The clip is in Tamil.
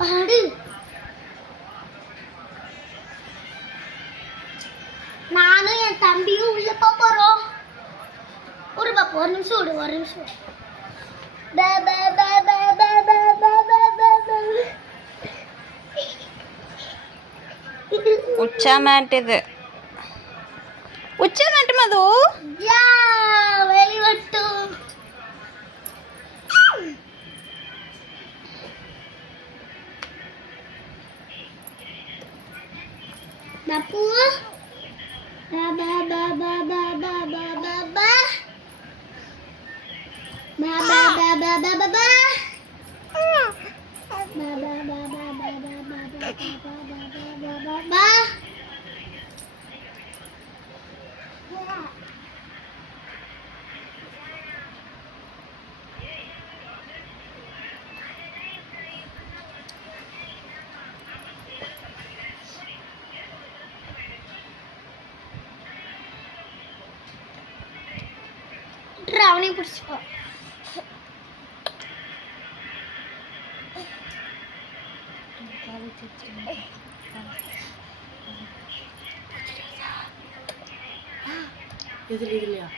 பாடு. நானும் என் தம்பியும் உள்ள போறோம். ஒரு பாப்பா ஒரு நிமிஷம் விடு, ஒரு நிமிஷம். ಉಚ್ಚ ಮ್ಯಾಟಿದೆ. ಉಚ್ಚ ಮ್ಯಾಟ್ ಮದು ಯಾ வெளிவட்டு. Bapu. Ba ba ba ba ba ba ba ba ba. Ba ba ba ba ba ba ba. Ba ba ba ba ba ba ba ba ba ba ba. அவனையும் பிடிச்சிப்போ. இதுலையா